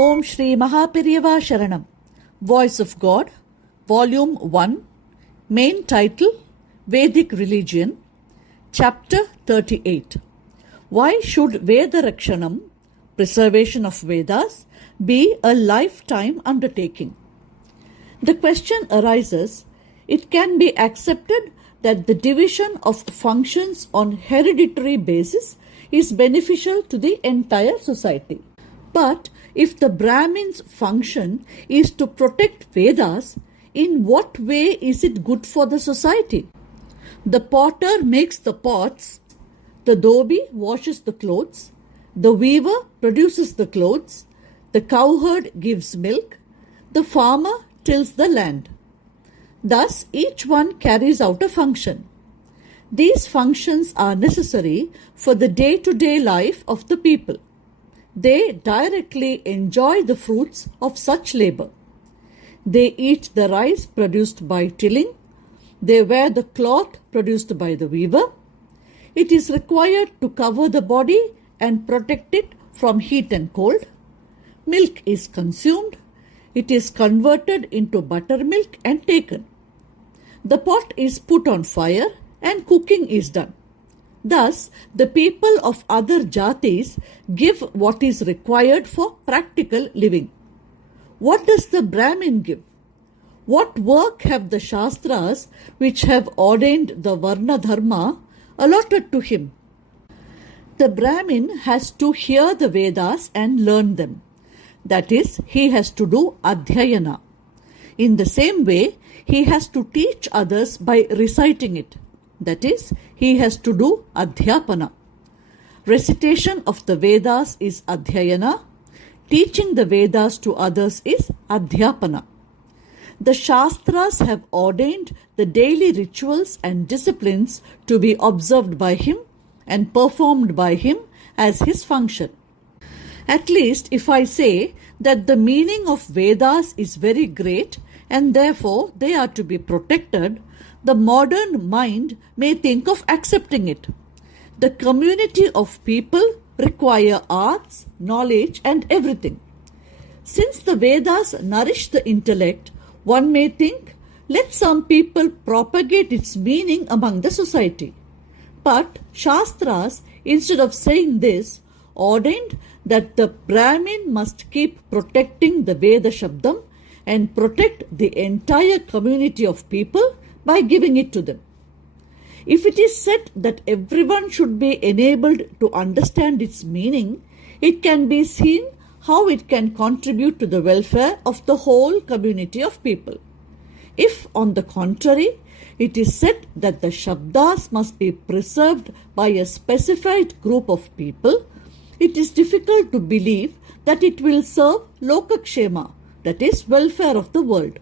Om Sri Mahaperiyava Sharanam. Voice of God, Volume 1, Main Title, Vedic Religion, Chapter 38. Why should Veda Rakshanam, preservation of Vedas, be a lifetime undertaking? The question arises, it can be accepted that the division of functions on hereditary basis is beneficial to the entire society. But if the Brahmin's function is to protect Vedas, in what way is it good for the society? The potter makes the pots, the dhobi washes the clothes, the weaver produces the clothes, the cowherd gives milk, the farmer tills the land. Thus, each one carries out a function. These functions are necessary for the day-to-day life of the people. They directly enjoy the fruits of such labor. They eat the rice produced by tilling. They wear the cloth produced by the weaver. It is required to cover the body and protect it from heat and cold. Milk is consumed. It is converted into buttermilk and taken. The pot is put on fire and cooking is done. Thus, the people of other jatis give what is required for practical living. What does the Brahmin give? What work have the Shastras, which have ordained the Varna Dharma, allotted to him? The Brahmin has to hear the Vedas and learn them. That is, he has to do Adhyayana. In the same way, he has to teach others by reciting it. That is, he has to do Adhyapana. Recitation of the Vedas is Adhyayana. Teaching the Vedas to others is Adhyapana. The Shastras have ordained the daily rituals and disciplines to be observed by him and performed by him as his function. At least if I say that the meaning of Vedas is very great and therefore they are to be protected, the modern mind may think of accepting it. The community of people require arts, knowledge and everything. Since the Vedas nourish the intellect, one may think, let some people propagate its meaning among the society. But Shastras, instead of saying this, ordained that the Brahmin must keep protecting the Veda Shabdam and protect the entire community of people by giving it to them. If it is said that everyone should be enabled to understand its meaning, it can be seen how it can contribute to the welfare of the whole community of people. If, on the contrary, it is said that the Shabdas must be preserved by a specified group of people, it is difficult to believe that it will serve Lokakshema, that is, welfare of the world.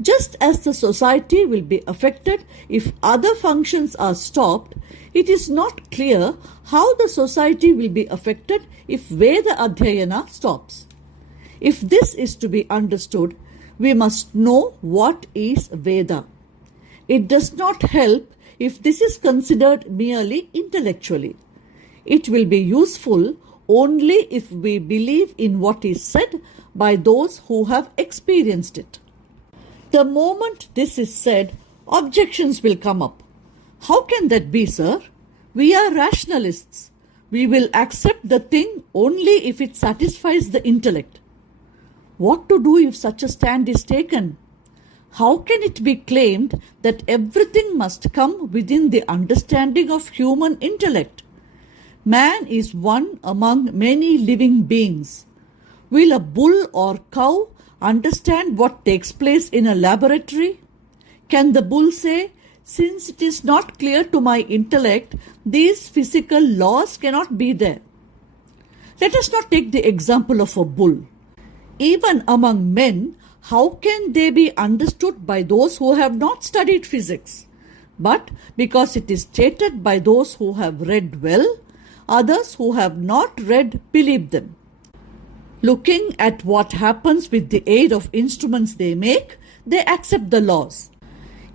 Just as the society will be affected if other functions are stopped, it is not clear how the society will be affected if Veda Adhyayana stops. If this is to be understood, we must know what is Veda. It does not help if this is considered merely intellectually. It will be useful only if we believe in what is said by those who have experienced it. The moment this is said, objections will come up. How can that be, sir? We are rationalists. We will accept the thing only if it satisfies the intellect. What to do if such a stand is taken? How can it be claimed that everything must come within the understanding of human intellect? Man is one among many living beings. Will a bull or cow understand what takes place in a laboratory? Can the bull say, since it is not clear to my intellect, these physical laws cannot be there? Let us not take the example of a bull. Even among men, how can they be understood by those who have not studied physics? But because it is stated by those who have read well, others who have not read believe them. Looking at what happens with the aid of instruments they make, they accept the laws.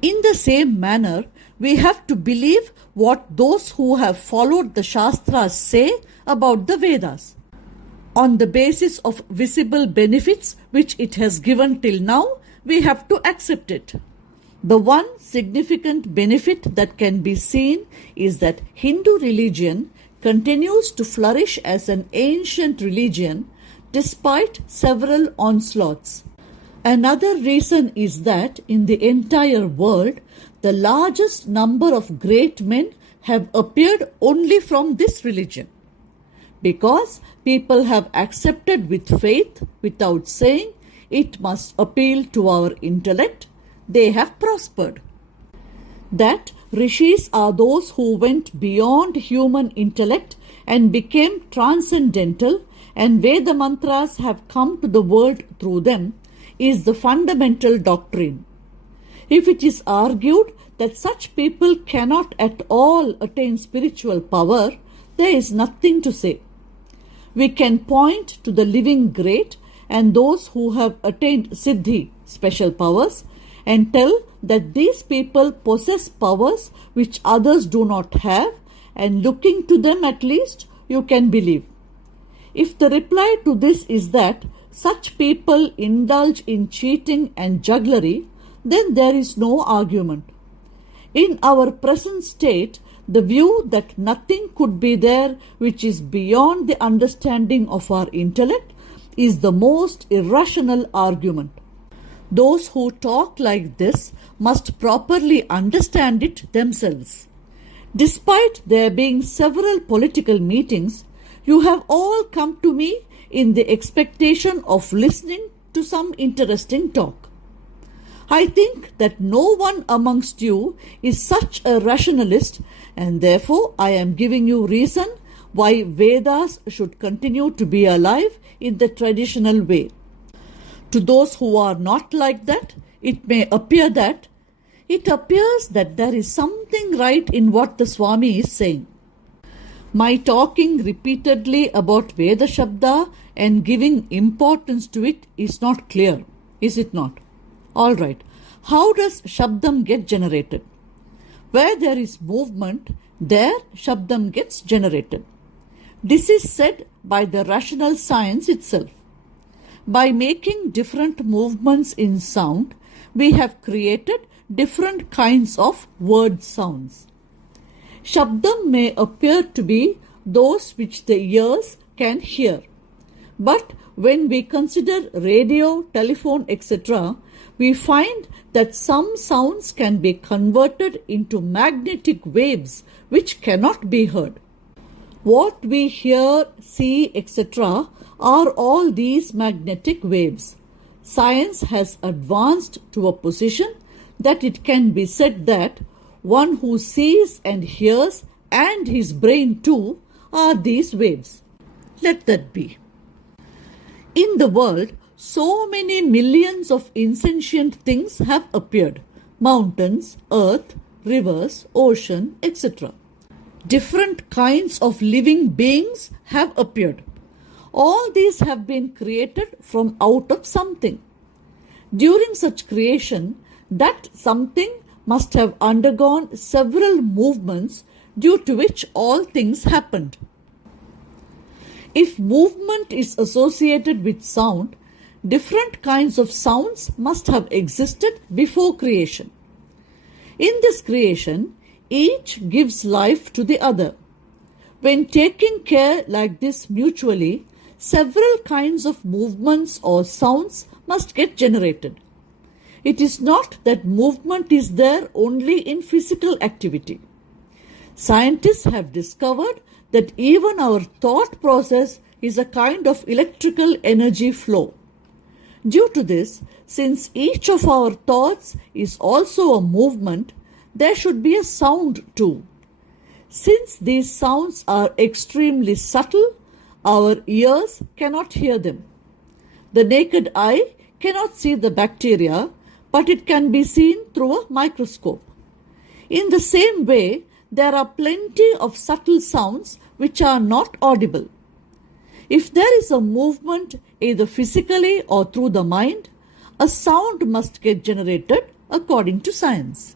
In the same manner, we have to believe what those who have followed the Shastras say about the Vedas. On the basis of visible benefits which it has given till now, we have to accept it. The one significant benefit that can be seen is that Hindu religion continues to flourish as an ancient religion despite several onslaughts. Another reason is that in the entire world, the largest number of great men have appeared only from this religion. Because people have accepted with faith without saying it must appeal to our intellect, they have prospered. That rishis are those who went beyond human intellect and became transcendental, and Veda mantras have come to the world through them, is the fundamental doctrine. If it is argued that such people cannot at all attain spiritual power, there is nothing to say. We can point to the living great and those who have attained siddhi, special powers, and tell that these people possess powers which others do not have, and looking to them at least, you can believe. If the reply to this is that such people indulge in cheating and jugglery, then there is no argument. In our present state, the view that nothing could be there which is beyond the understanding of our intellect is the most irrational argument. Those who talk like this must properly understand it themselves. Despite there being several political meetings, you have all come to me in the expectation of listening to some interesting talk. I think that no one amongst you is such a rationalist, and therefore I am giving you reason why Vedas should continue to be alive in the traditional way. To those who are not like that, it may appear that there is something right in what the Swami is saying. My talking repeatedly about Veda Shabda and giving importance to it is not clear, is it not? All right. How does Shabdam get generated? Where there is movement, there Shabdam gets generated. This is said by the rational science itself. By making different movements in sound, we have created different kinds of word sounds. Shabdam may appear to be those which the ears can hear. But when we consider radio, telephone, etc., we find that some sounds can be converted into magnetic waves which cannot be heard. What we hear, see, etc. are all these magnetic waves. Science has advanced to a position that it can be said that one who sees and hears and his brain too are these waves. Let that be. In the world, so many millions of insentient things have appeared. Mountains, earth, rivers, ocean, etc. Different kinds of living beings have appeared. All these have been created from out of something. During such creation, that something must have undergone several movements due to which all things happened. If movement is associated with sound, different kinds of sounds must have existed before creation. In this creation, each gives life to the other. When taking care like this mutually, several kinds of movements or sounds must get generated. It is not that movement is there only in physical activity. Scientists have discovered that even our thought process is a kind of electrical energy flow. Due to this, since each of our thoughts is also a movement, there should be a sound too. Since these sounds are extremely subtle, our ears cannot hear them. The naked eye cannot see the bacteria, but it can be seen through a microscope. In the same way, there are plenty of subtle sounds which are not audible. If there is a movement either physically or through the mind, a sound must get generated according to science.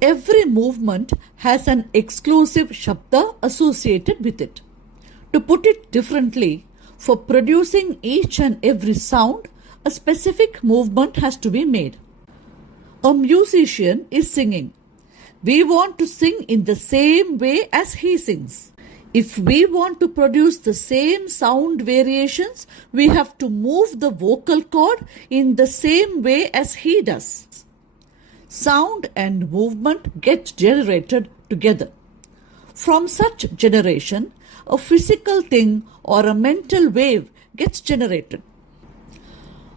Every movement has an exclusive shabda associated with it. To put it differently, For producing each and every sound, a specific movement has to be made. A musician is singing. We want to sing in the same way as he sings. If we want to produce the same sound variations, we have to move the vocal cord in the same way as he does. Sound and movement get generated together. From such generation, a physical thing or a mental wave gets generated.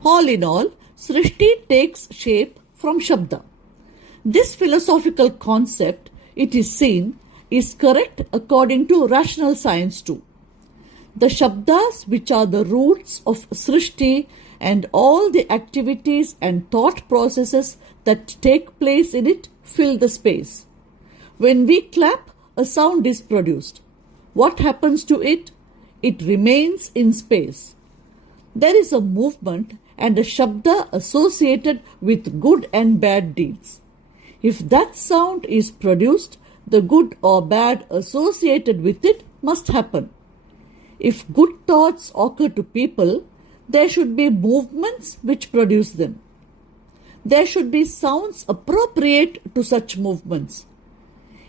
All in all, Srishti takes shape from Shabda. This philosophical concept, it is seen, is correct according to rational science too. The Shabdas, which are the roots of Srishti and all the activities and thought processes that take place in it, fill the space. When we clap, a sound is produced. What happens to it? It remains in space. There is a movement and a Shabda associated with good and bad deeds. If that sound is produced, the good or bad associated with it must happen. If good thoughts occur to people, there should be movements which produce them. There should be sounds appropriate to such movements.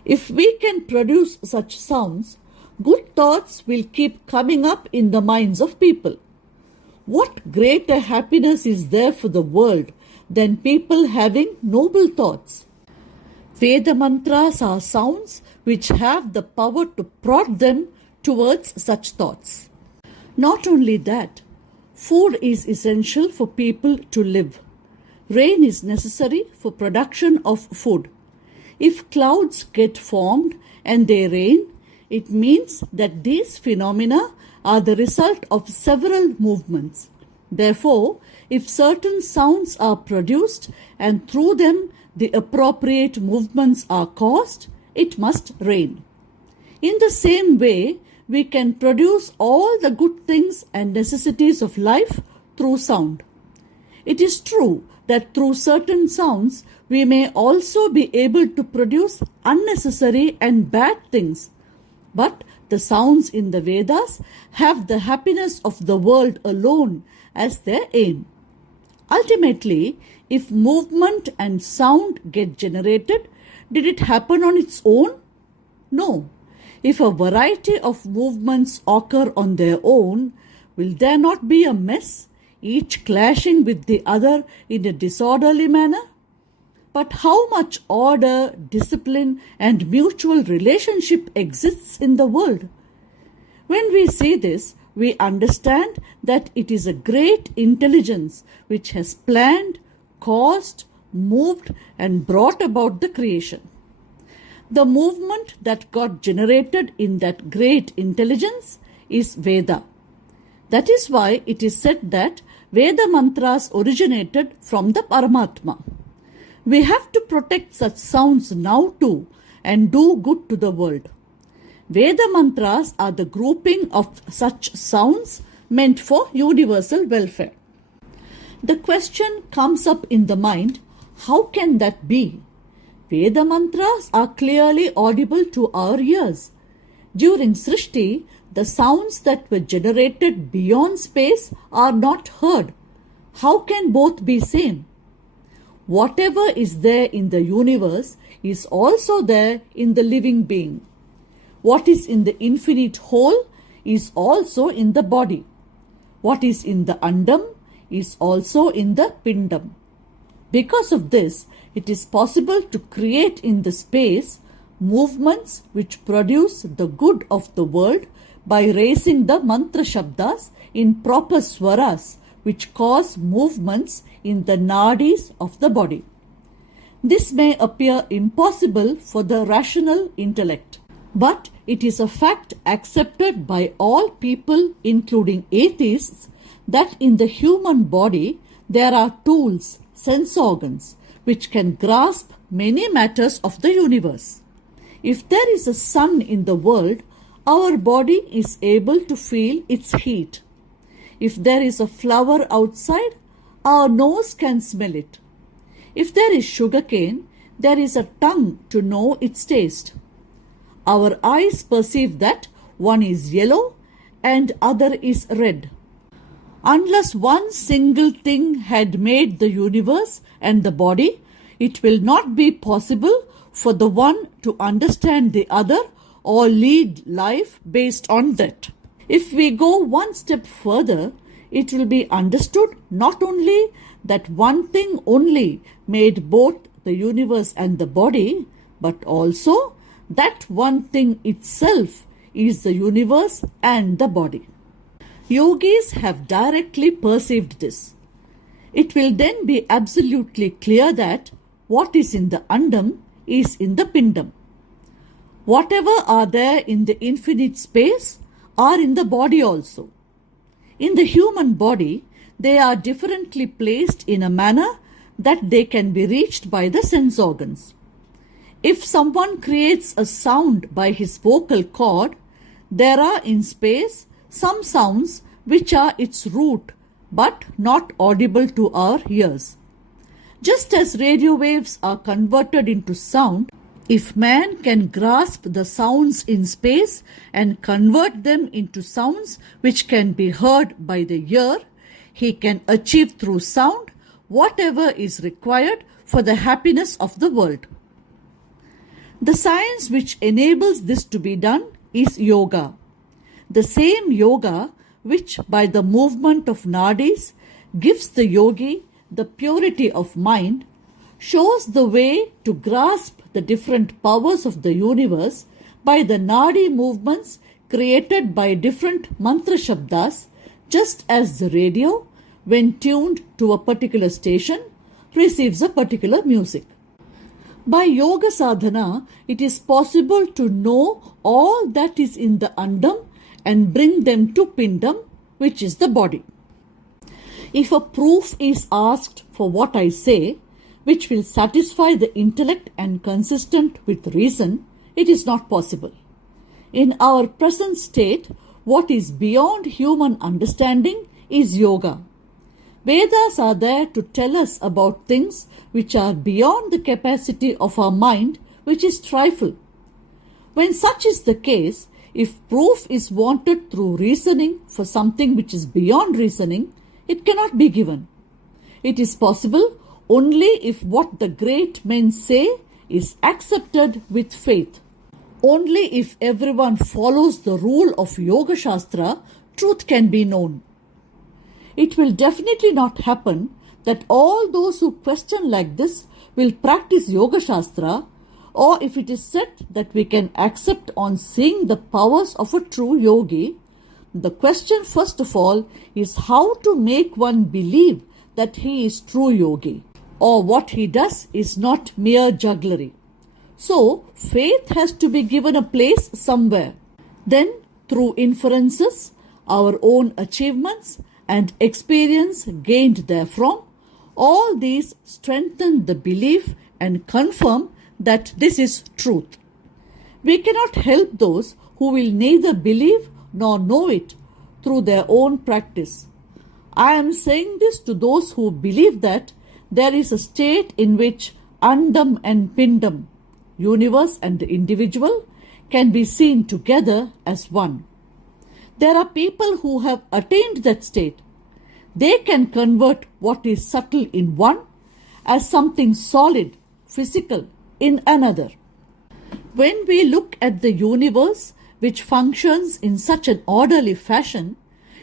If we can produce such sounds, good thoughts will keep coming up in the minds of people. What greater happiness is there for the world than people having noble thoughts? Veda mantras are sounds which have the power to prod them towards such thoughts. Not only that, food is essential for people to live. Rain is necessary for production of food. If clouds get formed and they rain, it means that these phenomena are the result of several movements. Therefore, if certain sounds are produced and through them the appropriate movements are caused, it must rain. In the same way, we can produce all the good things and necessities of life through sound. It is true that through certain sounds, we may also be able to produce unnecessary and bad things. But the sounds in the Vedas have the happiness of the world alone as their aim. Ultimately, if movement and sound get generated, did it happen on its own? No. If a variety of movements occur on their own, will there not be a mess, each clashing with the other in a disorderly manner? But how much order, discipline, and mutual relationship exists in the world? When we see this, we understand that it is a great intelligence which has planned, caused, moved, and brought about the creation. The movement that got generated in that great intelligence is Veda. That is why it is said that Veda mantras originated from the Paramatma. We have to protect such sounds now too and do good to the world. Veda mantras are the grouping of such sounds meant for universal welfare. The question comes up in the mind, how can that be? Veda mantras are clearly audible to our ears. During Srishti, the sounds that were generated beyond space are not heard. How can both be same? Whatever is there in the universe is also there in the living being. What is in the infinite whole is also in the body. What is in the Andam is also in the Pindam. Because of this, it is possible to create in the space movements which produce the good of the world by raising the mantra shabdas in proper swaras which cause movements in the nadis of the body. This may appear impossible for the rational intellect, but it is a fact accepted by all people, including atheists, that in the human body there are tools, sense organs, which can grasp many matters of the universe. If there is a sun in the world, our body is able to feel its heat. If there is a flower outside, our nose can smell it. If there is sugarcane, there is a tongue to know its taste. Our eyes perceive that one is yellow and other is red. Unless one single thing had made the universe and the body, it will not be possible for the one to understand the other or lead life based on that. If we go one step further, it will be understood not only that one thing only made both the universe and the body, but also that one thing itself is the universe and the body. Yogis have directly perceived this. It will then be absolutely clear that what is in the Andam is in the Pindam. Whatever are there in the infinite space are in the body also. In the human body, they are differently placed in a manner that they can be reached by the sense organs. If someone creates a sound by his vocal cord, there are in space some sounds which are its root but not audible to our ears. Just as radio waves are converted into sound, if man can grasp the sounds in space and convert them into sounds which can be heard by the ear, he can achieve through sound whatever is required for the happiness of the world. The science which enables this to be done is yoga. The same yoga which by the movement of nadis gives the yogi the purity of mind, shows the way to grasp the different powers of the universe by the nadi movements created by different mantra shabdas, just as the radio, when tuned to a particular station, receives a particular music. By yoga sadhana, it is possible to know all that is in the Andam and bring them to Pindam, which is the body. If a proof is asked for what I say, which will satisfy the intellect and consistent with reason, it is not possible. In our present state, what is beyond human understanding is yoga. Vedas are there to tell us about things which are beyond the capacity of our mind, which is trifle. When such is the case, if proof is wanted through reasoning for something which is beyond reasoning, it cannot be given. It is possible only if what the great men say is accepted with faith. Only if everyone follows the rule of Yoga Shastra, truth can be known. It will definitely not happen that all those who question like this will practice Yoga Shastra, or if it is said that we can accept on seeing the powers of a true yogi. The question first of all is how to make one believe that he is true yogi, or what he does is not mere jugglery. So faith has to be given a place somewhere. Then through inferences, our own achievements and experience gained therefrom, all these strengthen the belief and confirm that this is truth. We cannot help those who will neither believe nor know it through their own practice. I am saying this to those who believe that there is a state in which Andam and Pindam, universe and the individual, can be seen together as one. There are people who have attained that state. They can convert what is subtle in one as something solid, physical in another. When we look at the universe which functions in such an orderly fashion,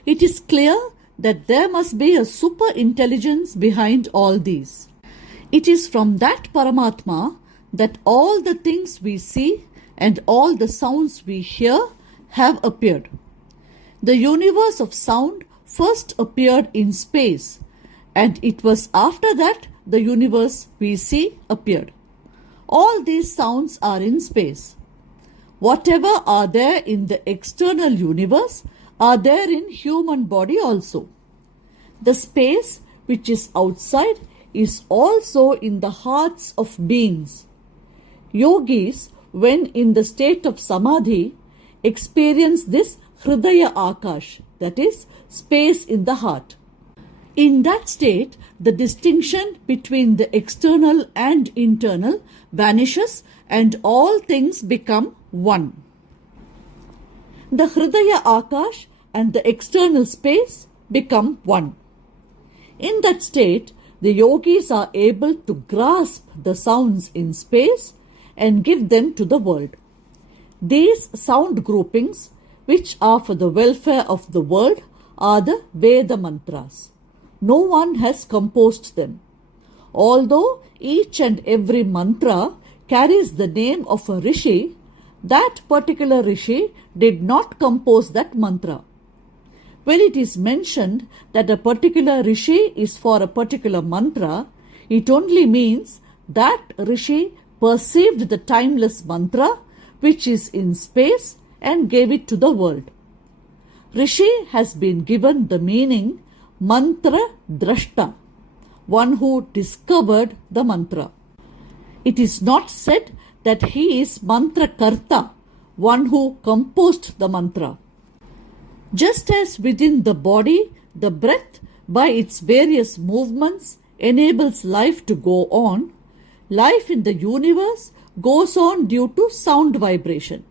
it is clear that there must be a super intelligence behind all these. It is from that Paramatma that all the things we see and all the sounds we hear have appeared. The universe of sound first appeared in space, and it was after that the universe we see appeared. All these sounds are in space. Whatever are there in the external universe are there in human body also. The space which is outside is also in the hearts of beings. Yogis, when in the state of samadhi, experience this Hridaya Akash, that is, space in the heart. In that state, the distinction between the external and internal vanishes and all things become one. The Hridaya Akash and the external space become one. In that state, the yogis are able to grasp the sounds in space and give them to the world. These sound groupings, which are for the welfare of the world, are the Veda mantras. No one has composed them. Although each and every mantra carries the name of a rishi, that particular rishi did not compose that mantra. When it is mentioned that a particular rishi is for a particular mantra, it only means that rishi perceived the timeless mantra which is in space and gave it to the world. Rishi has been given the meaning mantra drashta, one who discovered the mantra. It is not said that he is mantra karta, one who composed the mantra. Just as within the body, the breath by its various movements enables life to go on, life in the universe goes on due to sound vibration.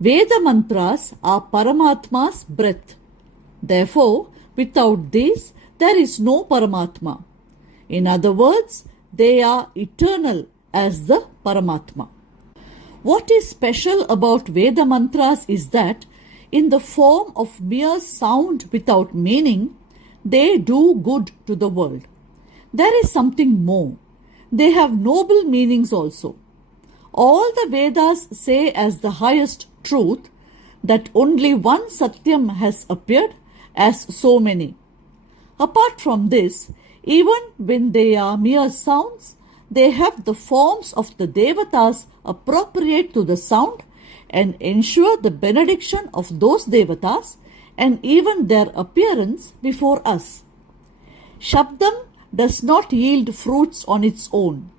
Veda mantras are Paramatma's breath. Therefore, without these, there is no Paramatma. In other words, they are eternal as the Paramatma. What is special about Veda mantras is that in the form of mere sound without meaning, they do good to the world. There is something more. They have noble meanings also. All the Vedas say as the highest truth that only one Satyam has appeared as so many. Apart from this, even when they are mere sounds, they have the forms of the Devatas appropriate to the sound and ensure the benediction of those Devatas and even their appearance before us. Shabdam does not yield fruits on its own.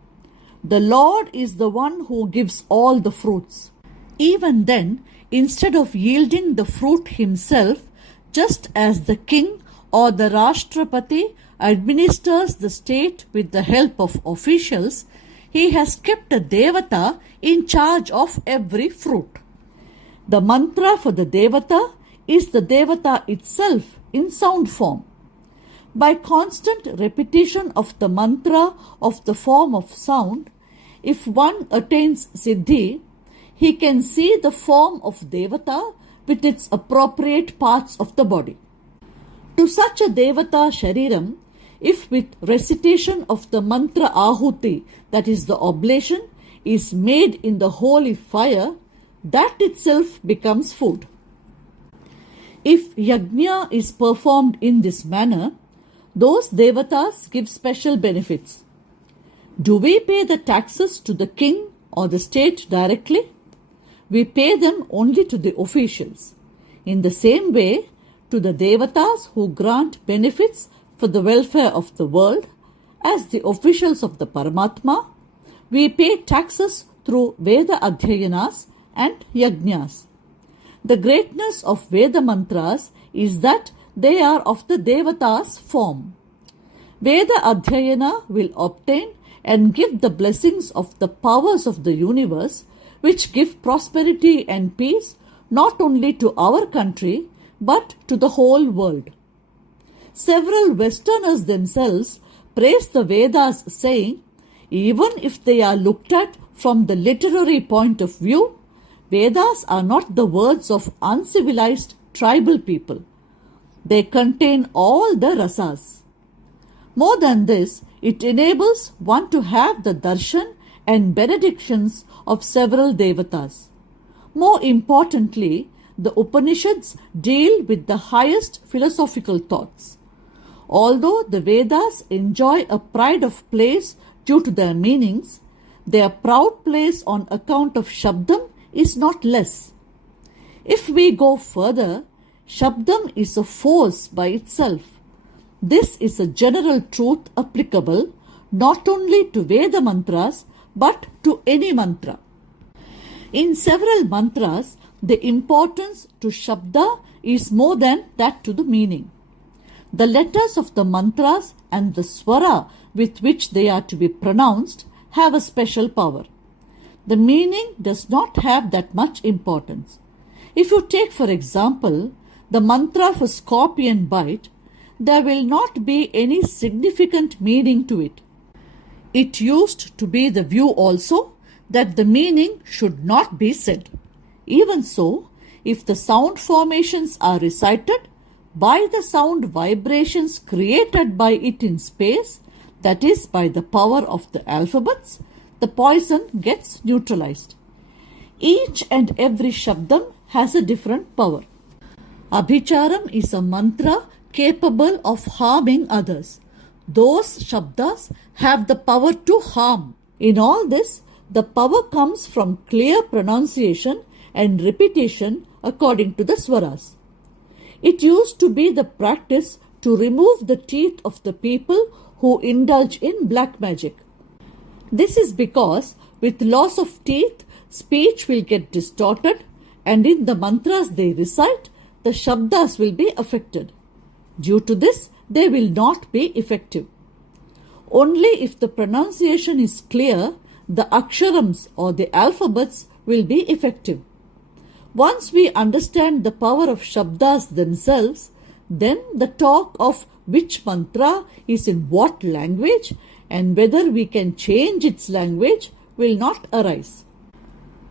The Lord is the one who gives all the fruits. Even then, instead of yielding the fruit himself, just as the king or the Rashtrapati administers the state with the help of officials, he has kept a Devata in charge of every fruit. The mantra for the Devata is the Devata itself in sound form. By constant repetition of the mantra of the form of sound, if one attains Siddhi, he can see the form of Devata with its appropriate parts of the body. To such a Devata Shariram, if with recitation of the mantra Ahuti, that is the oblation, is made in the holy fire, that itself becomes food. If yajna is performed in this manner, those Devatas give special benefits. Do we pay the taxes to the king or the state directly? We pay them only to the officials. In the same way, to the Devatas who grant benefits for the welfare of the world, as the officials of the Paramatma, we pay taxes through Veda Adhyayanas and Yajnas. The greatness of Veda mantras is that they are of the Devatas form. Veda Adhyayana will obtain and give the blessings of the powers of the universe, which give prosperity and peace not only to our country but to the whole world. Several Westerners themselves praise the Vedas, saying, even if they are looked at from the literary point of view, Vedas are not the words of uncivilized tribal people. They contain all the rasas. More than this, it enables one to have the darshan and benedictions of several Devatas. More importantly, the Upanishads deal with the highest philosophical thoughts. Although the Vedas enjoy a pride of place due to their meanings, their proud place on account of Shabdam is not less. If we go further, Shabdam is a force by itself. This is a general truth applicable not only to Veda mantras but to any mantra. In several mantras, the importance to Shabda is more than that to the meaning. The letters of the mantras and the swara with which they are to be pronounced have a special power. The meaning does not have that much importance. If you take, for example, the mantra for scorpion bite, there will not be any significant meaning to it. It used to be the view also that the meaning should not be said. Even so, if the sound formations are recited by the sound vibrations created by it in space, that is by the power of the alphabets, the poison gets neutralized. Each and every shabdam has a different power. Abhicharam is a mantra capable of harming others. Those shabdas have the power to harm. In all this, the power comes from clear pronunciation and repetition according to the swaras. It used to be the practice to remove the teeth of the people who indulge in black magic. This is because with loss of teeth, speech will get distorted, and in the mantras they recite, the shabdas will be affected. Due to this, they will not be effective. Only if the pronunciation is clear, the aksharams or the alphabets will be effective. Once we understand the power of shabdas themselves, then the talk of which mantra is in what language and whether we can change its language will not arise.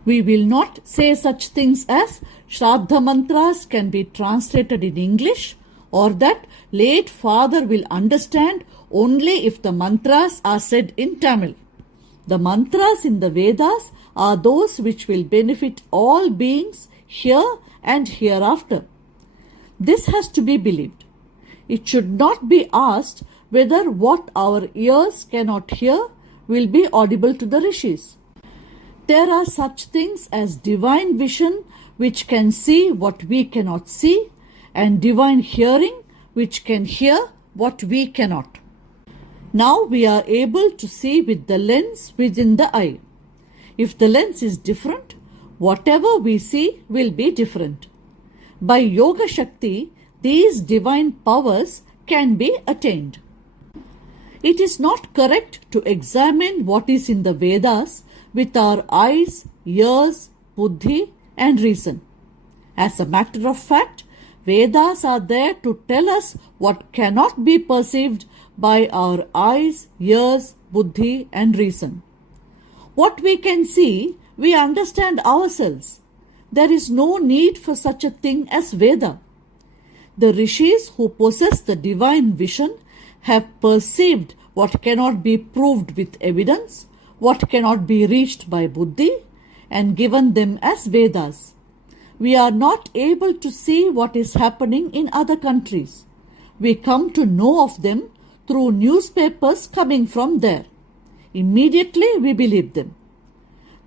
We will not say such things as Shraddha mantras can be translated in English, or that late father will understand only if the mantras are said in Tamil. The mantras in the Vedas are those which will benefit all beings here and hereafter. This has to be believed. It should not be asked whether what our ears cannot hear will be audible to the rishis. There are such things as divine vision which can see what we cannot see, and divine hearing which can hear what we cannot. Now we are able to see with the lens within the eye. If the lens is different, whatever we see will be different. By Yoga Shakti, these divine powers can be attained. It is not correct to examine what is in the Vedas with our eyes, ears, buddhi and reason. As a matter of fact, Vedas are there to tell us what cannot be perceived by our eyes, ears, buddhi and reason. What we can see, we understand ourselves. There is no need for such a thing as Veda. The rishis who possess the divine vision have perceived what cannot be proved with evidence, what cannot be reached by buddhi, and given them as Vedas. We are not able to see what is happening in other countries. We come to know of them through newspapers coming from there. Immediately we believe them.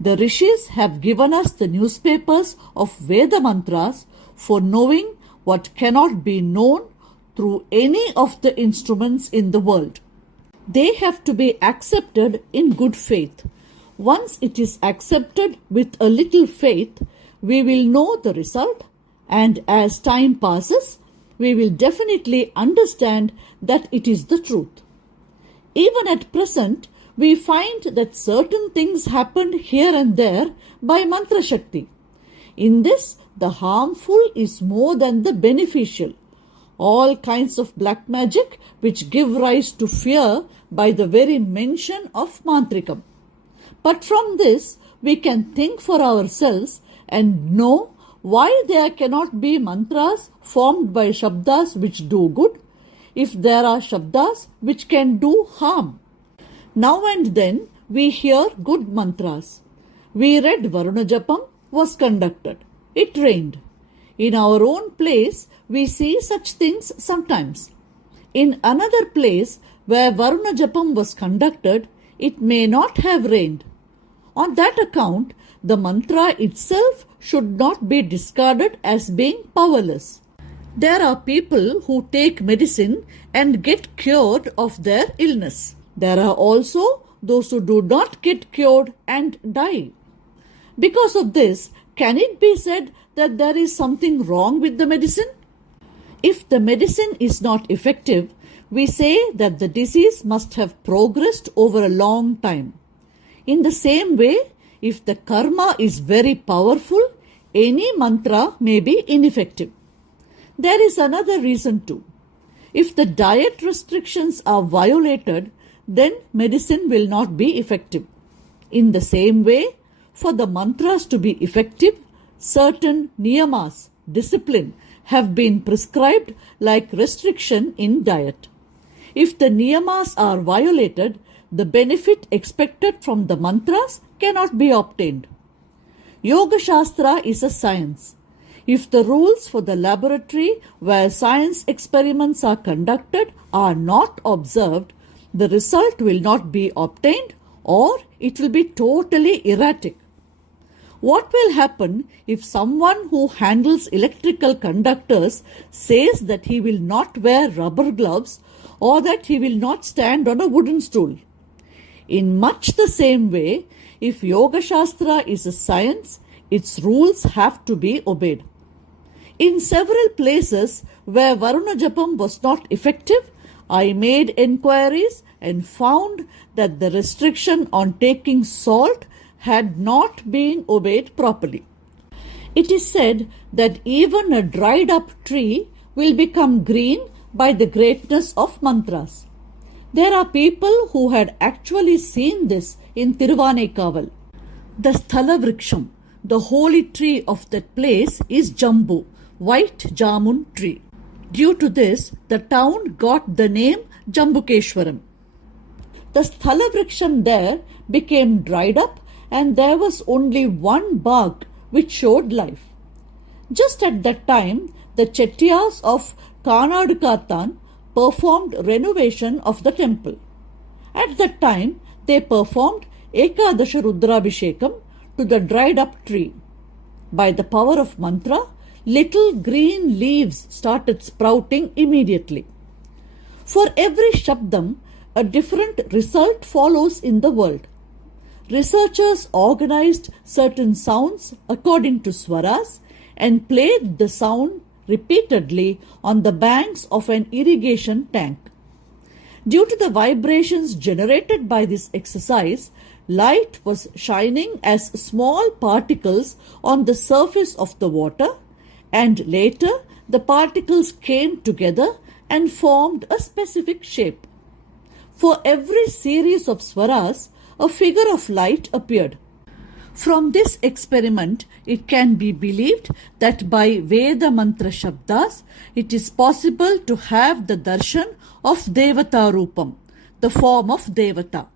The rishis have given us the newspapers of Veda mantras for knowing what cannot be known through any of the instruments in the world. They have to be accepted in good faith. Once it is accepted with a little faith, we will know the result, and as time passes, we will definitely understand that it is the truth. Even at present, we find that certain things happened here and there by mantra shakti. In this, the harmful is more than the beneficial. All kinds of black magic which give rise to fear by the very mention of mantrikam. But from this, we can think for ourselves and know why there cannot be mantras formed by shabdas which do good, if there are shabdas which can do harm. Now and then we hear good mantras. We read Varuna Japam was conducted. It rained. In our own place, we see such things sometimes. In another place where Varuna Japam was conducted, it may not have rained. On that account, the mantra itself should not be discarded as being powerless. There are people who take medicine and get cured of their illness. There are also those who do not get cured and die. Because of this, can it be said that there is something wrong with the medicine? If the medicine is not effective, we say that the disease must have progressed over a long time. In the same way, if the karma is very powerful, any mantra may be ineffective. There is another reason too. If the diet restrictions are violated, then medicine will not be effective. In the same way, for the mantras to be effective, certain niyamas, discipline, have been prescribed like restriction in diet. If the niyamas are violated, the benefit expected from the mantras cannot be obtained. Yoga Shastra is a science. If the rules for the laboratory where science experiments are conducted are not observed, the result will not be obtained or it will be totally erratic. What will happen if someone who handles electrical conductors says that he will not wear rubber gloves or that he will not stand on a wooden stool? In much the same way, if Yoga Shastra is a science, its rules have to be obeyed. In several places where Varuna Japam was not effective, I made enquiries and found that the restriction on taking salt had not been obeyed properly. It is said that even a dried up tree will become green by the greatness of mantras. There are people who had actually seen this in Tiruvanekaval. The Sthala Vriksham, the holy tree of that place, is Jambu, white jamun tree. Due to this, the town got the name Jambukeshwaram. The Sthala Vriksham there became dried up and there was only one bark which showed life. Just at that time, the Chettiars of Kanadukattan performed renovation of the temple. At that time, they performed Ekadasha Rudrabhishekam to the dried up tree. By the power of mantra, little green leaves started sprouting immediately. For every Shabdam, a different result follows in the world. Researchers organized certain sounds according to swaras and played the sound repeatedly on the banks of an irrigation tank. Due to the vibrations generated by this exercise, light was shining as small particles on the surface of the water, and later the particles came together and formed a specific shape. For every series of swaras, a figure of light appeared. From this experiment, it can be believed that by Veda mantra shabdas, it is possible to have the darshan of Devata Rupam, the form of Devata.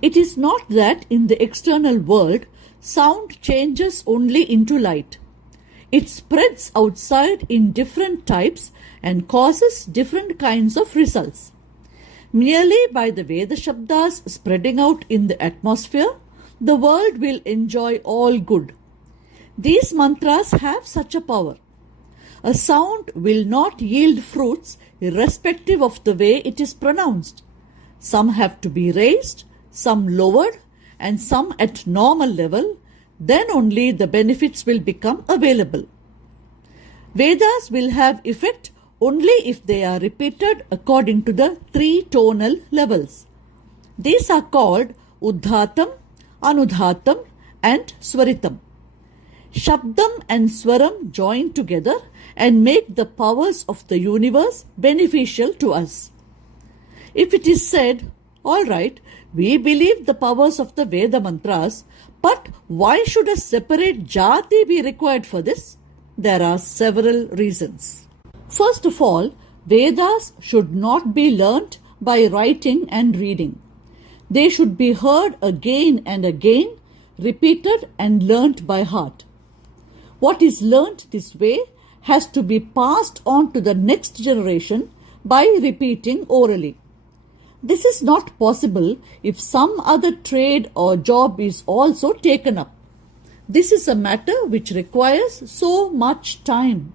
It is not that in the external world, sound changes only into light. It spreads outside in different types and causes different kinds of results. Merely by the Veda Shabdas spreading out in the atmosphere, the world will enjoy all good. These mantras have such a power. A sound will not yield fruits irrespective of the way it is pronounced. Some have to be raised, some lowered, and some at normal level. Then only the benefits will become available. Vedas will have effect only if they are repeated according to the three tonal levels. These are called Uddhatam, Anudhatam and Swaritam. Shabdam and Swaram join together and make the powers of the universe beneficial to us. If it is said, all right, we believe the powers of the Veda mantras, but why should a separate jati be required for this? There are several reasons. First of all, Vedas should not be learnt by writing and reading. They should be heard again and again, repeated and learnt by heart. What is learnt this way has to be passed on to the next generation by repeating orally. This is not possible if some other trade or job is also taken up. This is a matter which requires so much time.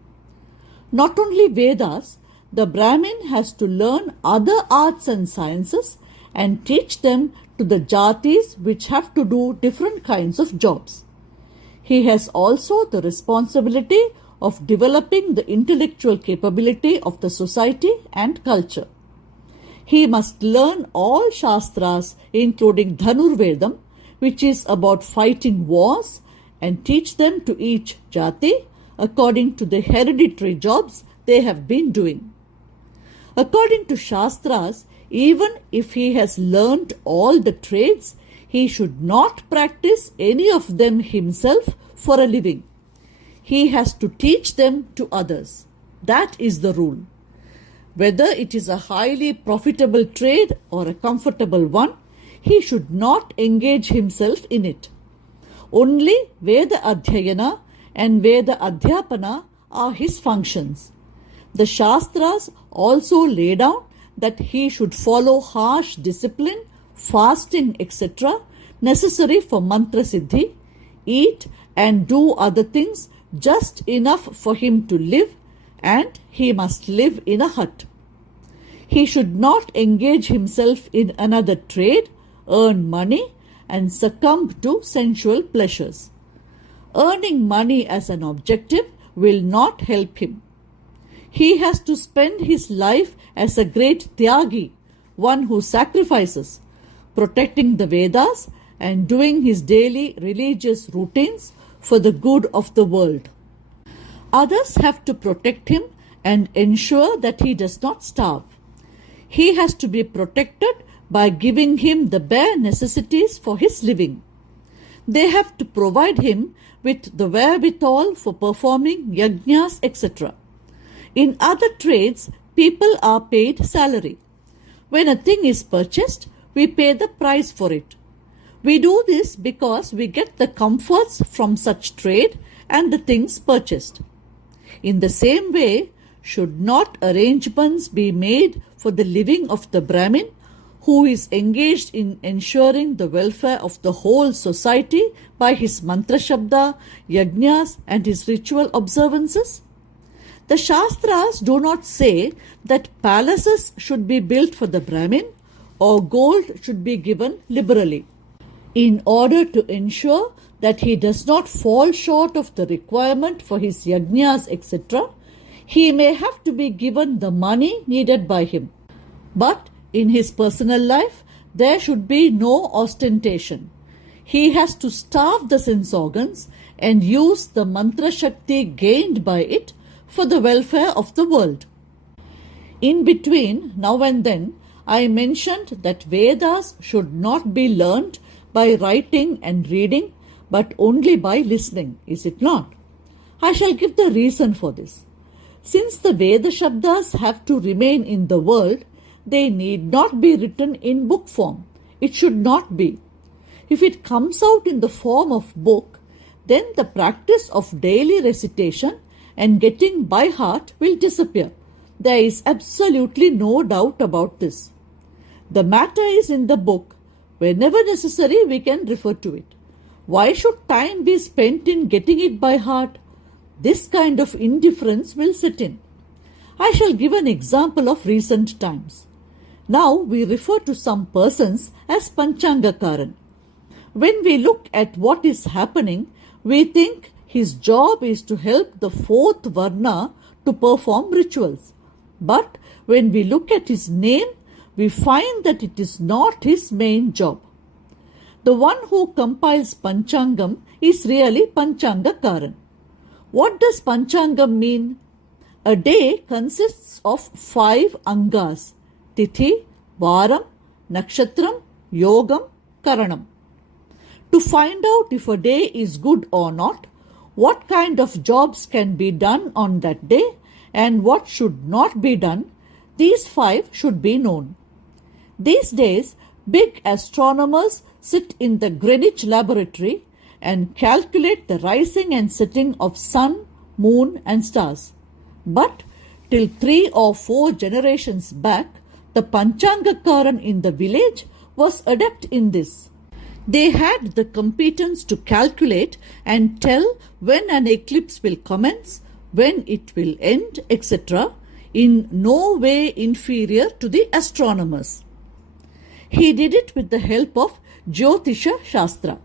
Not only Vedas, the Brahmin has to learn other arts and sciences and teach them to the jatis which have to do different kinds of jobs. He has also the responsibility of developing the intellectual capability of the society and culture. He must learn all Shastras, including Dhanurvedam, which is about fighting wars, and teach them to each jati according to the hereditary jobs they have been doing. According to Shastras, even if he has learnt all the trades, he should not practice any of them himself for a living. He has to teach them to others. That is the rule. Whether it is a highly profitable trade or a comfortable one, he should not engage himself in it. Only Veda Adhyayana and Veda Adhyapana are his functions. The Shastras also lay down that he should follow harsh discipline, fasting, etc., necessary for mantra siddhi, eat and do other things just enough for him to live, and he must live in a hut. He should not engage himself in another trade, earn money, and succumb to sensual pleasures. Earning money as an objective will not help him. He has to spend his life as a great tyagi, one who sacrifices, protecting the Vedas and doing his daily religious routines for the good of the world. Others have to protect him and ensure that he does not starve. He has to be protected by giving him the bare necessities for his living. They have to provide him with the wherewithal for performing yajnas, etc. In other trades, people are paid salary. When a thing is purchased, we pay the price for it. We do this because we get the comforts from such trade and the things purchased. In the same way, should not arrangements be made for the living of the Brahmin who is engaged in ensuring the welfare of the whole society by his mantra shabda, yajnas and his ritual observances? The Shastras do not say that palaces should be built for the Brahmin or gold should be given liberally. In order to ensure that he does not fall short of the requirement for his yajnas, etc., he may have to be given the money needed by him. But in his personal life, there should be no ostentation. He has to starve the sense organs and use the mantra shakti gained by it for the welfare of the world. In between, now and then, I mentioned that Vedas should not be learnt by writing and reading, but only by listening, is it not? I shall give the reason for this. Since the Veda Shabdas have to remain in the world, they need not be written in book form. It should not be. If it comes out in the form of book, then the practice of daily recitation and getting by heart will disappear. There is absolutely no doubt about this. The matter is in the book. Whenever necessary, we can refer to it. Why should time be spent in getting it by heart? This kind of indifference will set in. I shall give an example of recent times. Now we refer to some persons as Panchangakaran. When we look at what is happening, we think his job is to help the fourth Varna to perform rituals. But when we look at his name, we find that it is not his main job. The one who compiles Panchangam is really Panchangakaran. What does Panchangam mean? A day consists of 5 angas: Tithi, Varam, Nakshatram, Yogam, Karanam. To find out if a day is good or not, what kind of jobs can be done on that day, and what should not be done, these 5 should be known. These days, big astronomers sit in the Greenwich laboratory and calculate the rising and setting of sun, moon and stars. But till 3 or 4 generations back, the Panchangakaran in the village was adept in this. They had the competence to calculate and tell when an eclipse will commence, when it will end, etc., in no way inferior to the astronomers. He did it with the help of Jyotisha Shastra.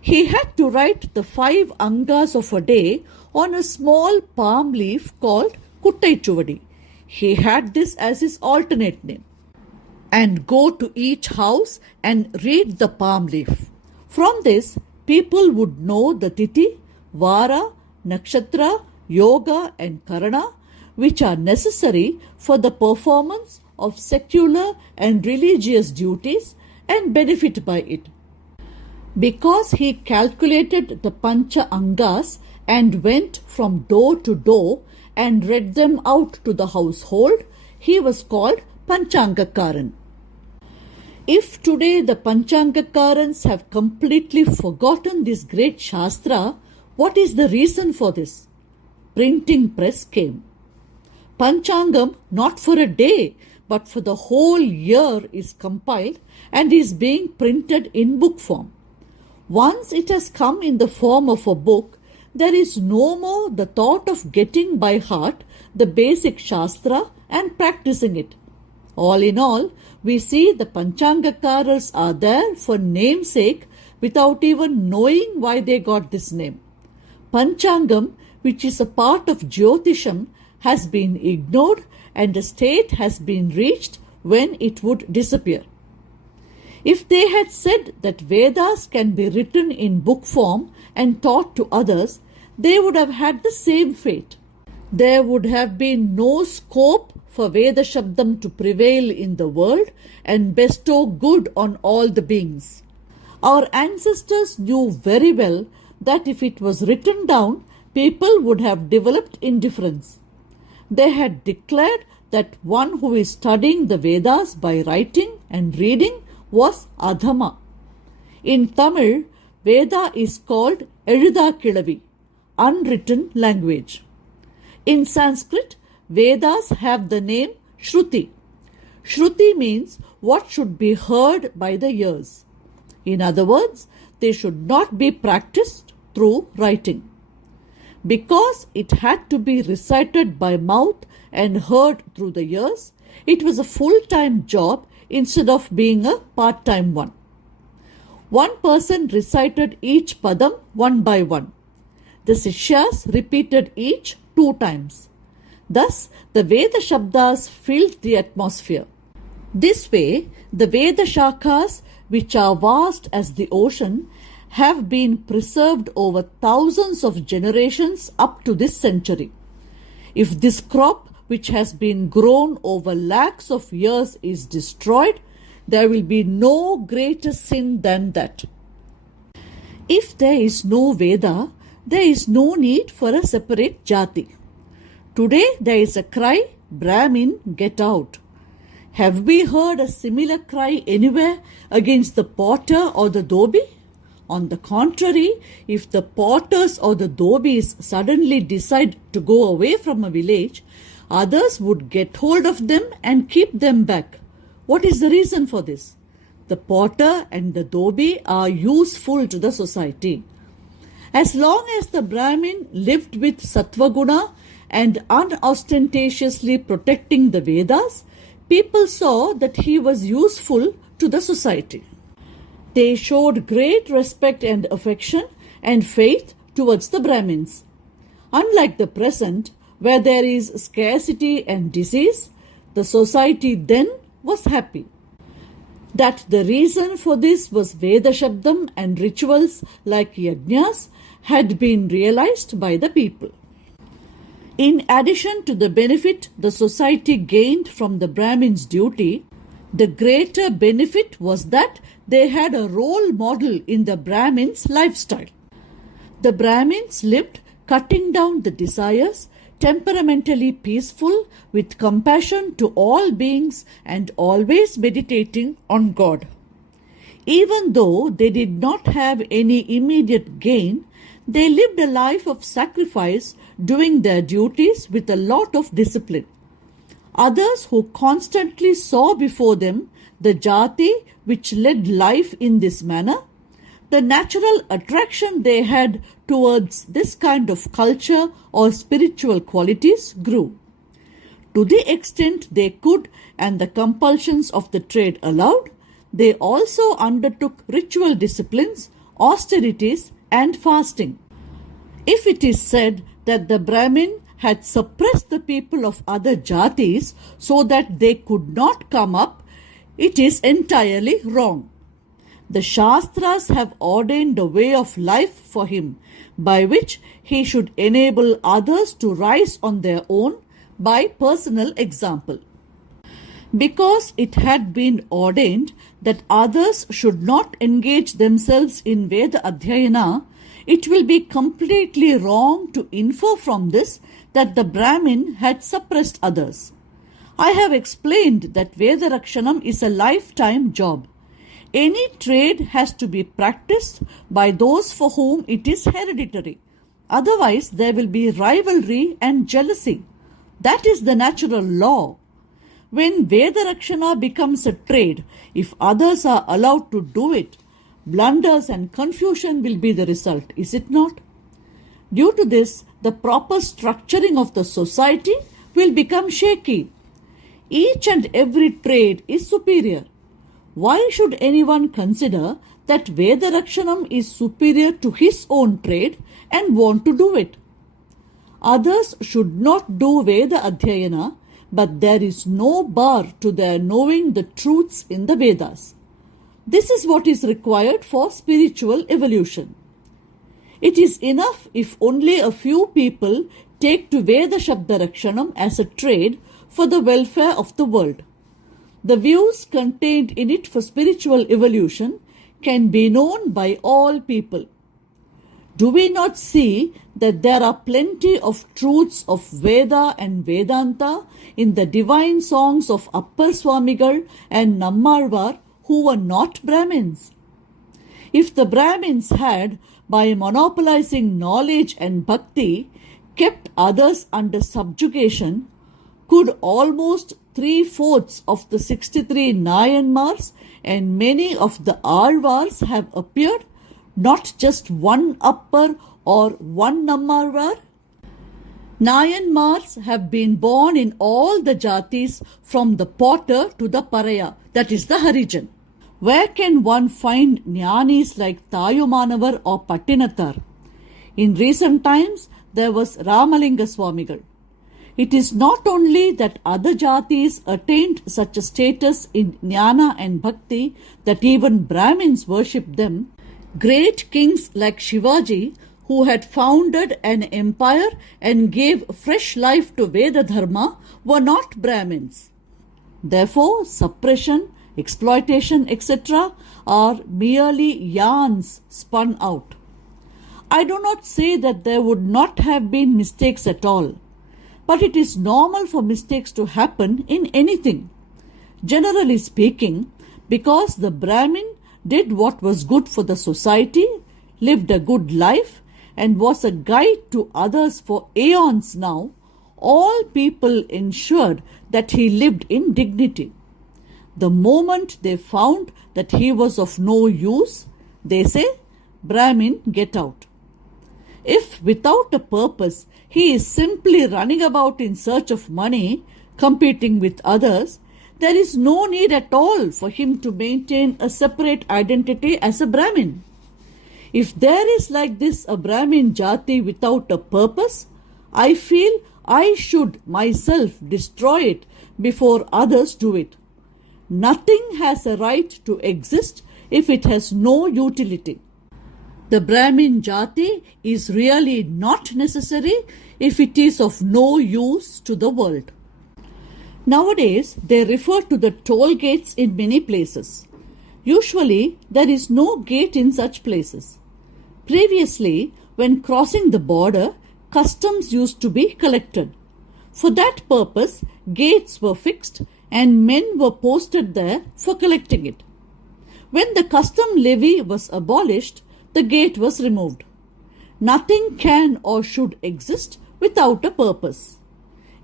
He had to write the 5 angas of a day on a small palm leaf called Kuttaichuvadi. He had this as his alternate name. And go to each house and read the palm leaf. From this, people would know the Tithi, Vara, nakshatra, yoga and karana, which are necessary for the performance of secular and religious duties and benefit by it. Because he calculated the Pancha Angas and went from door to door and read them out to the household, he was called Panchangakaran. If today the Panchangakarans have completely forgotten this great Shastra, what is the reason for this? Printing press came. Panchangam, not for a day, but for the whole year, is compiled and is being printed in book form. Once it has come in the form of a book, there is no more the thought of getting by heart the basic Shastra and practicing it. All in all, we see the Panchangakaras are there for namesake without even knowing why they got this name. Panchangam, which is a part of Jyotisham, has been ignored and a state has been reached when it would disappear. If they had said that Vedas can be written in book form and taught to others, they would have had the same fate. There would have been no scope for Veda Shabdam to prevail in the world and bestow good on all the beings. Our ancestors knew very well that if it was written down, people would have developed indifference. They had declared that one who is studying the Vedas by writing and reading was Adhama. In Tamil, Veda is called Ezhudha Kilavi, unwritten language. In Sanskrit, Vedas have the name Shruti. Shruti means what should be heard by the ears. In other words, they should not be practiced through writing. Because it had to be recited by mouth and heard through the ears, it was a full-time job instead of being a part-time one. One person recited each padam one by one. The Sishyas repeated each 2 times. Thus, the Veda Shabdas filled the atmosphere. This way, the Veda Shakhas, which are vast as the ocean, have been preserved over thousands of generations up to this century. If this crop, which has been grown over lakhs of years, is destroyed, there will be no greater sin than that. If there is no Veda, there is no need for a separate jati. Today there is a cry, Brahmin, get out. Have we heard a similar cry anywhere against the potter or the dhobi? On the contrary, if the potters or the dhobis suddenly decide to go away from a village, others would get hold of them and keep them back. What is the reason for this? The potter and the dhobi are useful to the society. As long as the Brahmin lived with Sattvaguna and unostentatiously protecting the Vedas, people saw that he was useful to the society. They showed great respect and affection and faith towards the Brahmins. Unlike the present, where there is scarcity and disease, the society then was happy. That the reason for this was Veda Shabdam and rituals like yajnas had been realized by the people. In addition to the benefit the society gained from the Brahmin's duty, the greater benefit was that they had a role model in the Brahmin's lifestyle. The Brahmins lived cutting down the desires, temperamentally peaceful, with compassion to all beings and always meditating on God. Even though they did not have any immediate gain, they lived a life of sacrifice, doing their duties with a lot of discipline. Others who constantly saw before them the jati which led life in this manner, the natural attraction they had towards this kind of culture or spiritual qualities grew. To the extent they could and the compulsions of the trade allowed, they also undertook ritual disciplines, austerities, and fasting. If it is said that the Brahmin had suppressed the people of other jatis so that they could not come up, it is entirely wrong. The Shastras have ordained a way of life for him by which he should enable others to rise on their own by personal example. Because it had been ordained that others should not engage themselves in Veda Adhyayana, it will be completely wrong to infer from this that the Brahmin had suppressed others. I have explained that Veda Rakshanam is a lifetime job. Any trade has to be practiced by those for whom it is hereditary. Otherwise, there will be rivalry and jealousy. That is the natural law. When Veda Rakshana becomes a trade, if others are allowed to do it, blunders and confusion will be the result, is it not? Due to this, the proper structuring of the society will become shaky. Each and every trade is superior. Why should anyone consider that Veda Rakshanam is superior to his own trade and want to do it? Others should not do Veda Adhyayana, but there is no bar to their knowing the truths in the Vedas. This is what is required for spiritual evolution. It is enough if only a few people take to Veda Shabda Rakshanam as a trade for the welfare of the world. The views contained in it for spiritual evolution can be known by all people. Do we not see that there are plenty of truths of Veda and Vedanta in the divine songs of Appar Swamigal and Nammalvar who were not Brahmins? If the Brahmins had, by monopolizing knowledge and bhakti, kept others under subjugation, could almost 3/4 of the 63 Nayanmars and many of the Alvars have appeared, not just one Appar or one Nammalvar? Nayanmars have been born in all the jatis from the potter to the paraya, that is the Harijan. Where can one find jnanis like Tayumanavar or Pattinathar? In recent times, there was Ramalinga Swamigal. It is not only that other jatis attained such a status in jnana and bhakti that even Brahmins worshipped them. Great kings like Shivaji, who had founded an empire and gave fresh life to Veda Dharma, were not Brahmins. Therefore, suppression, exploitation, etc. are merely yarns spun out. I do not say that there would not have been mistakes at all, but it is normal for mistakes to happen in anything. Generally speaking, because the Brahmin did what was good for the society, lived a good life, and was a guide to others for aeons now, all people ensured that he lived in dignity. The moment they found that he was of no use, they say, Brahmin, get out. If without a purpose he is simply running about in search of money, competing with others, there is no need at all for him to maintain a separate identity as a Brahmin. If there is like this a Brahmin jati without a purpose, I feel I should myself destroy it before others do it. Nothing has a right to exist if it has no utility. The Brahmin jati is really not necessary if it is of no use to the world. Nowadays, they refer to the toll gates in many places. Usually, there is no gate in such places. Previously, when crossing the border, customs used to be collected. For that purpose, gates were fixed and men were posted there for collecting it. When the custom levy was abolished, the gate was removed. Nothing can or should exist without a purpose.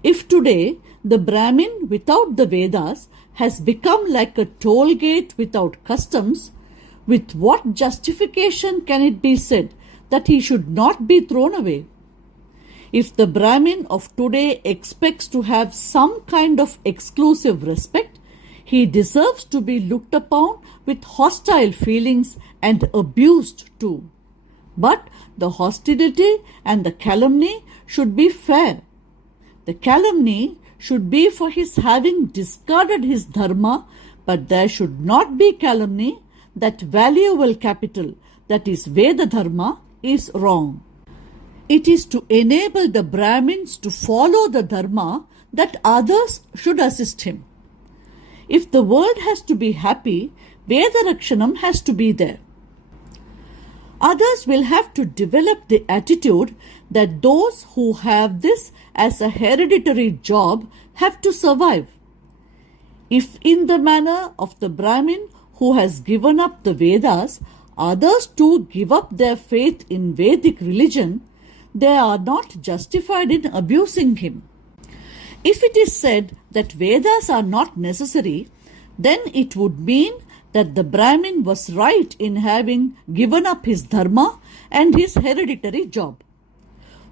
If today the Brahmin without the Vedas has become like a toll gate without customs, with what justification can it be said that he should not be thrown away? If the Brahmin of today expects to have some kind of exclusive respect, he deserves to be looked upon with hostile feelings and abused too. But the hostility and the calumny should be fair. The calumny should be for his having discarded his dharma, but there should not be calumny that valuable capital, that is Veda Dharma, is wrong. It is to enable the Brahmins to follow the Dharma that others should assist him. If the world has to be happy, Veda Rakshanam has to be there. Others will have to develop the attitude that those who have this as a hereditary job have to survive. If in the manner of the Brahmin who has given up the Vedas, others too give up their faith in Vedic religion, they are not justified in abusing him. If it is said that Vedas are not necessary, then it would mean that the Brahmin was right in having given up his dharma and his hereditary job.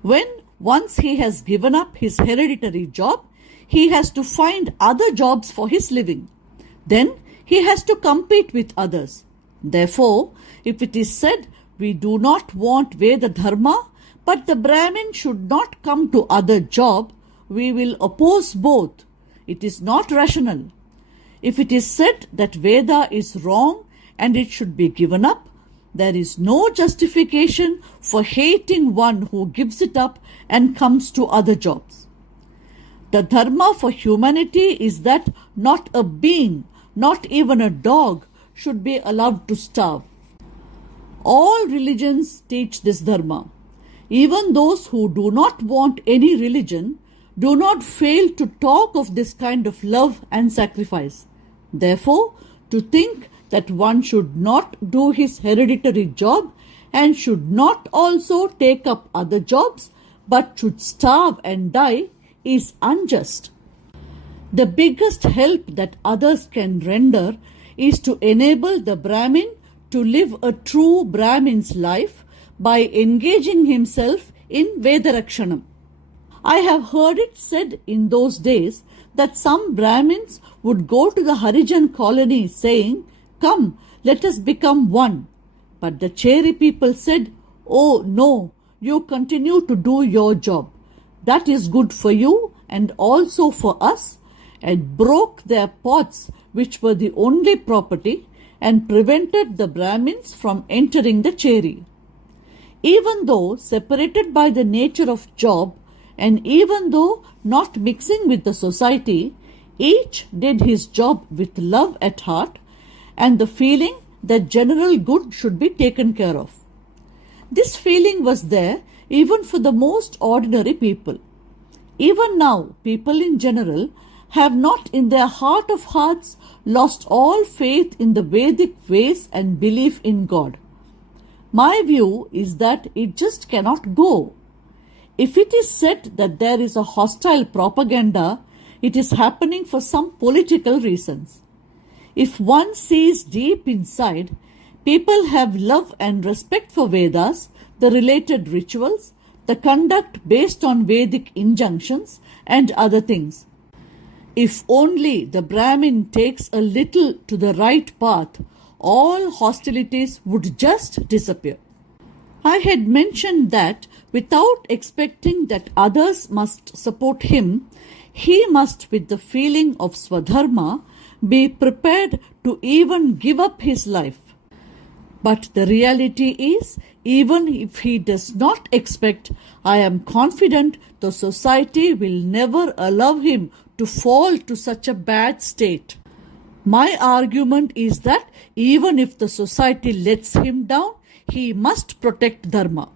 When once he has given up his hereditary job, he has to find other jobs for his living. Then he has to compete with others. Therefore, if it is said we do not want Veda Dharma, but the Brahmin should not come to other job, we will oppose both. It is not rational. If it is said that Veda is wrong and it should be given up, there is no justification for hating one who gives it up and comes to other jobs. The dharma for humanity is that not a being, not even a dog, should be allowed to starve. All religions teach this dharma. Even those who do not want any religion do not fail to talk of this kind of love and sacrifice. Therefore, to think that one should not do his hereditary job and should not also take up other jobs but should starve and die is unjust. The biggest help that others can render is to enable the Brahmin to live a true Brahmin's life by engaging himself in Veda Rakshanam. I have heard it said in those days that some Brahmins would go to the Harijan colony saying, "Come, let us become one." But the Cheri people said, "Oh no, you continue to do your job. That is good for you and also for us," and broke their pots, which were the only property, and prevented the Brahmins from entering the Cheri. Even though separated by the nature of job, and even though not mixing with the society, each did his job with love at heart and the feeling that general good should be taken care of. This feeling was there even for the most ordinary people. Even now, people in general have not in their heart of hearts lost all faith in the Vedic ways and belief in God. My view is that it just cannot go. If it is said that there is a hostile propaganda, it is happening for some political reasons. If one sees deep inside, people have love and respect for Vedas, the related rituals, the conduct based on Vedic injunctions, and other things. If only the Brahmin takes a little to the right path, all hostilities would just disappear. I had mentioned that without expecting that others must support him, he must, with the feeling of Swadharma, be prepared to even give up his life. But the reality is, even if he does not expect, I am confident the society will never allow him to fall to such a bad state. My argument is that even if the society lets him down, he must protect Dharma.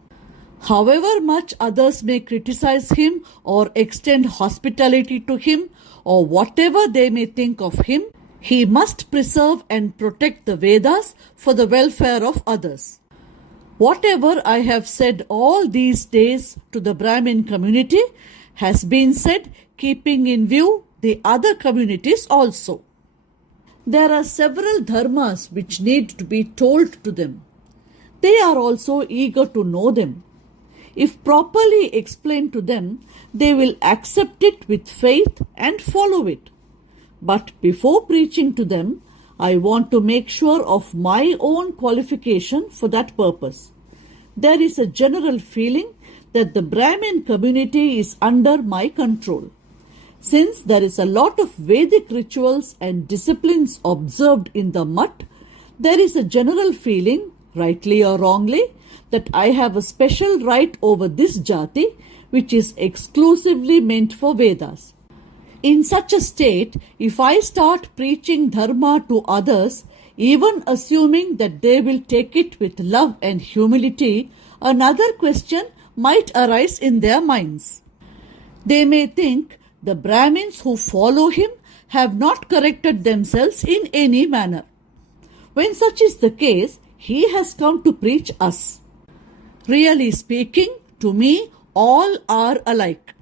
However much others may criticize him or extend hospitality to him or whatever they may think of him, he must preserve and protect the Vedas for the welfare of others. Whatever I have said all these days to the Brahmin community has been said keeping in view the other communities also. There are several dharmas which need to be told to them. They are also eager to know them. If properly explained to them, they will accept it with faith and follow it. But before preaching to them, I want to make sure of my own qualification for that purpose. There is a general feeling that the Brahmin community is under my control. Since there is a lot of Vedic rituals and disciplines observed in the mutt, There is a general feeling, rightly or wrongly, that I have a special right over this jati which is exclusively meant for Vedas. In such a state, if I start preaching dharma to others, even assuming that they will take it with love and humility, another question might arise in their minds. They may think the Brahmins who follow him have not corrected themselves in any manner. When such is the case, he has come to preach us. Really speaking, to me, all are alike.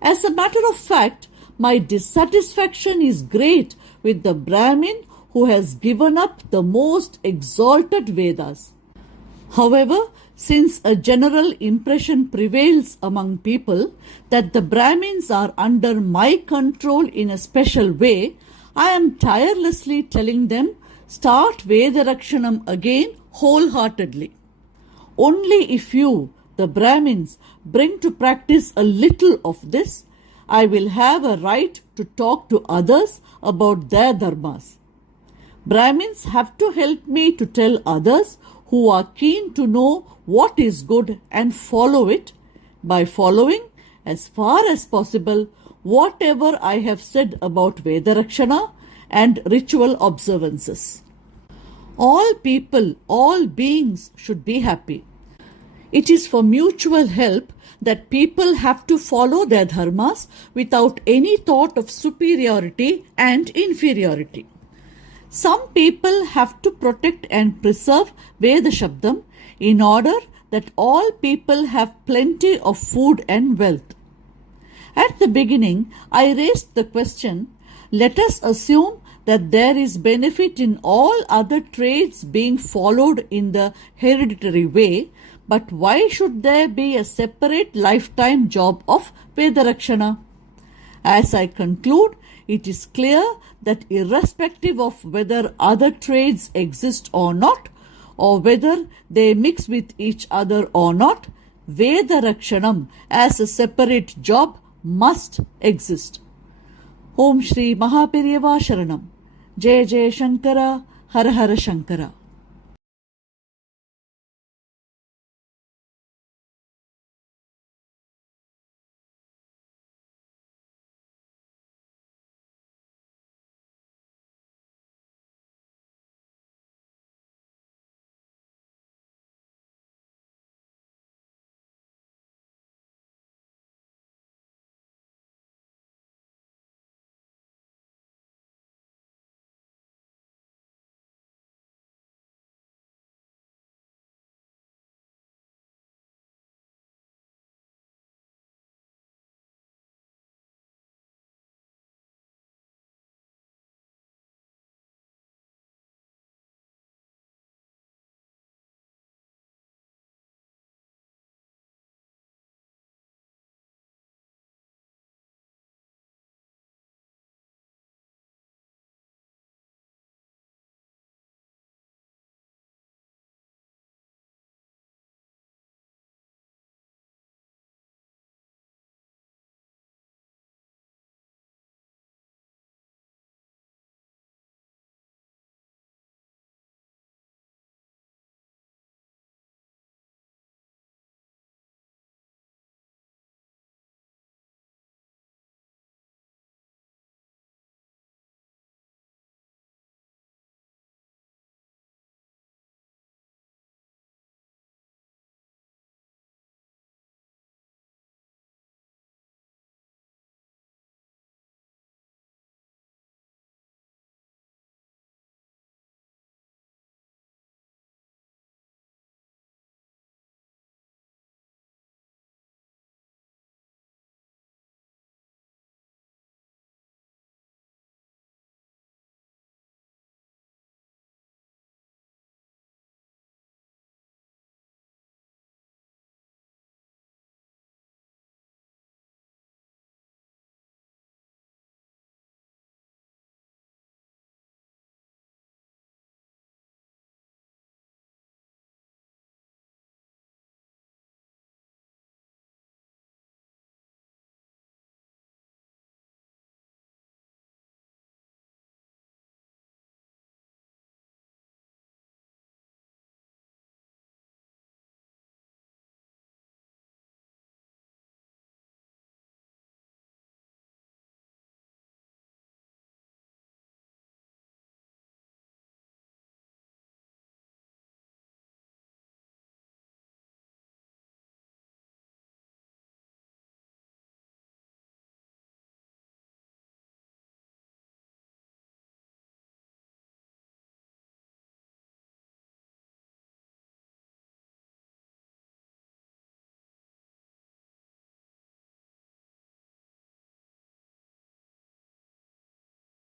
As a matter of fact, my dissatisfaction is great with the Brahmin who has given up the most exalted Vedas. However, since a general impression prevails among people that the Brahmins are under my control in a special way, I am tirelessly telling them, start Veda Rakshanam again wholeheartedly. Only if you, the Brahmins, bring to practice a little of this, I will have a right to talk to others about their dharmas. Brahmins have to help me to tell others who are keen to know what is good and follow it by following, as far as possible, whatever I have said about Veda Rakshana and ritual observances. All people, all beings should be happy. It is for mutual help that people have to follow their dharmas without any thought of superiority and inferiority. Some people have to protect and preserve Veda Shabdam in order that all people have plenty of food and wealth. At the beginning, I raised the question, let us assume that there is benefit in all other trades being followed in the hereditary way, but why should there be a separate lifetime job of Veda Rakshana? As I conclude, it is clear that irrespective of whether other trades exist or not, or whether they mix with each other or not, Veda Rakshanam as a separate job must exist. Om Sri Mahaperiyava Sharanam. Jai Jai Shankara, Har Har Shankara.